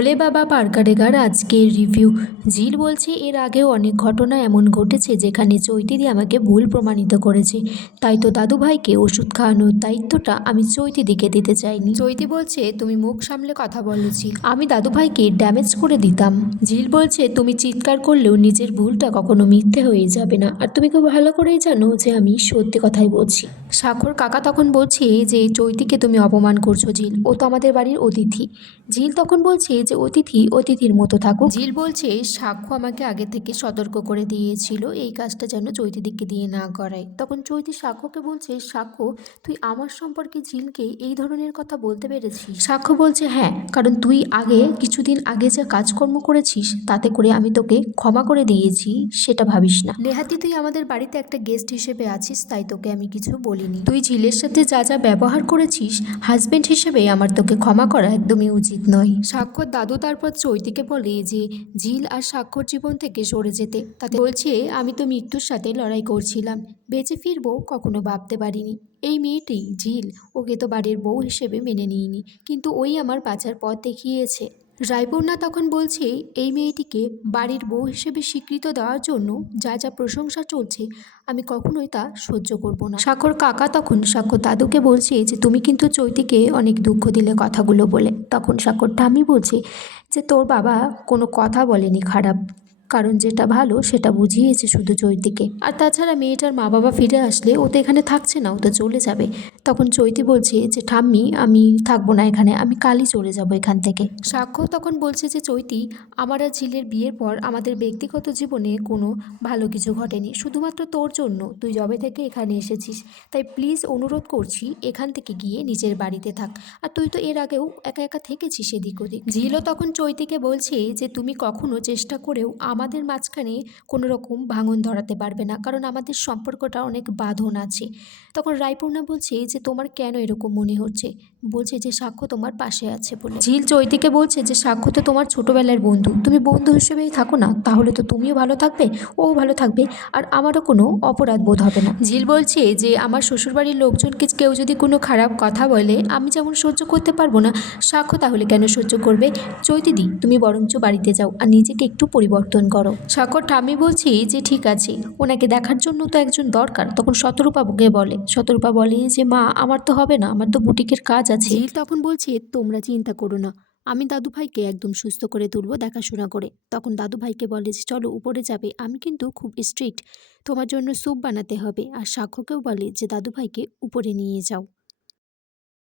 ভোলে বাবা পারকারেগার আজকের রিভিউ। ঝিল বলছে এর আগেও অনেক ঘটনা এমন ঘটেছে যেখানে চৈতিদি আমাকে ভুল প্রমাণিত করেছে, তাই তো দাদুভাইকে ওষুধ খাওয়ানোর দায়িত্বটা আমি চৈতিদিকে দিতে চাইনি। চৈতি বলছে তুমি মুখ সামলে কথা বলেছি, আমি দাদুভাইকে ড্যামেজ করে দিতাম। ঝিল বলছে তুমি চিৎকার করলেও নিজের ভুলটা কখনো মিথ্যে হয়ে যাবে না, আর তুমি খুব ভালো করেই জানো যে আমি সত্যি কথাই বলছি। সাক্ষর কাকা তখন বলছে যে চৈতিকে তুমি অপমান করছো ঝিল, ও তো আমাদের বাড়ির অতিথি। ঝিল তখন বলছে যে অতিথি অতিথির মতো থাকুক। ঝিল বলছে সাক্ষ্য আমাকে আগে থেকে সতর্ক করে দিয়েছিল এই কাজটা যেন চৈতিদিকে দিয়ে না করায়। তখন চৈতি সাক্ষ্যকে বলছে সাক্ষ্য তুই আমার সম্পর্কে ঝিলকে এই ধরনের কথা বলতে পেরেছিস? সাক্ষ্য বলছে হ্যাঁ, কারণ তুই কিছুদিন আগে যা কাজকর্ম করেছিস তাতে করে আমি তোকে ক্ষমা করে দিয়েছি, সেটা ভাবিস না। নেহাতি তুই আমাদের বাড়িতে একটা গেস্ট হিসেবে আছিস, তাই তোকে আমি কিছু বলিনি। তুই ঝিলের সাথে যা যা ব্যবহার করেছিস হাজবেন্ড হিসেবে আমার তোকে ক্ষমা করা একদমই উচিত নয়। সাক্ষর দাদু তারপর চৈতিকে বলে যে ঝিল আর সাক্ষর জীবন থেকে সরে যেতে। তাতে বলছে আমি তো মৃত্যুর সাথে লড়াই করছিলাম, বেঁচে ফিরবো কখনো ভাবতে পারিনি। এই মেয়েটি ঝিল, ওকে তো বাড়ির বউ হিসেবে মেনে নিইনি, কিন্তু ওই আমার বাঁচার পথ দেখিয়েছে। রায়পূর্ণা তখন বলছে এই মেয়েটিকে বাড়ির বউ হিসেবে স্বীকৃত দেওয়ার জন্য যা যা প্রশংসা চলছে আমি কখনোই তা সহ্য করব না। সাক্ষর কাকা তখন সাক্ষর দাদুকে বলছে যে তুমি কিন্তু চৈতিকে অনেক দুঃখ দিলে কথাগুলো বলে। তখন সাক্ষর ঠাম্মি বলছে যে তোর বাবা কোনো কথা বলেনি খারাপ, কারণ যেটা ভালো সেটা বুঝিয়েছে শুধু চৈতিকে। আর তাছাড়া মেয়েটার মা বাবা ফিরে আসলে ও তো এখানে থাকছে না, ও তো চলে যাবে। তখন চৈতি বলছে যে ঠাম্মি আমি থাকবো না এখানে, আমি কালই চলে যাব এখান থেকে। সাক্ষ্য তখন বলছে যে চৈতি আমার আর ঝিলের বিয়ের পর আমাদের ব্যক্তিগত জীবনে কোনো ভালো কিছু ঘটেনি, শুধুমাত্র তোর জন্য। তুই যবে থেকে এখানে এসেছিস, তাই প্লিজ অনুরোধ করছি এখান থেকে গিয়ে নিজের বাড়িতে থাক। আর তুই তো এর আগেও একা একা থেকেছিস এদিক ওদিক। ঝিলও তখন চৈতিকে বলছে যে তুমি কখনো চেষ্টা করেও আমাদের মাঝখানে কোনো রকম ভাঙন ধরাতে পারবে না, কারণ আমাদের সম্পর্কটা অনেক বাঁধন আছে। তখন রায়পূর্ণা বলছে যে তোমার কেন এরকম মনে হচ্ছে? বলছে যে সাক্ষ্য তোমার পাশে আছে বলে। ঝিল চৈতিকে বলছে যে সাক্ষ্য তো তোমার ছোটবেলার বন্ধু, তুমি বন্ধু হিসেবেই থাকো না, তাহলে তো তুমিও ভালো থাকবে, ও ভালো থাকবে, আর আমারও কোনো অপরাধ বোধ হবে না। ঝিল বলছে যে আমার শ্বশুরবাড়ির লোকজনকে কেউ যদি কোনো খারাপ কথা বলে আমি যেমন সহ্য করতে পারবো না, সাক্ষ্য তাহলে কেন সহ্য করবে? চৈতিদি তুমি বরঞ্চ বাড়িতে যাও আর নিজেকে একটু পরিবর্তন করো। সাক্ষ্য ঠাম্মি বলছি যে ঠিক আছে, ওনাকে দেখার জন্য তো একজন দরকার। তখন শতরূপাকে বলে, শতরূপা বলে যে মা আমার তো হবে না, আমার তো বুটিকের কাজ আছে। ঝিল তখন বলছে তোমরা চিন্তা করো না, আমি দাদুভাইকে একদম সুস্থ করে তুলবো দেখাশোনা করে। তখন দাদুভাইকে বলে যে চলো উপরে যাবে, আমি কিন্তু খুব স্ট্রিক্ট, তোমার জন্য স্যুপ বানাতে হবে। আর সাক্ষ্যকেও বলে যে দাদুভাইকে উপরে নিয়ে যাও।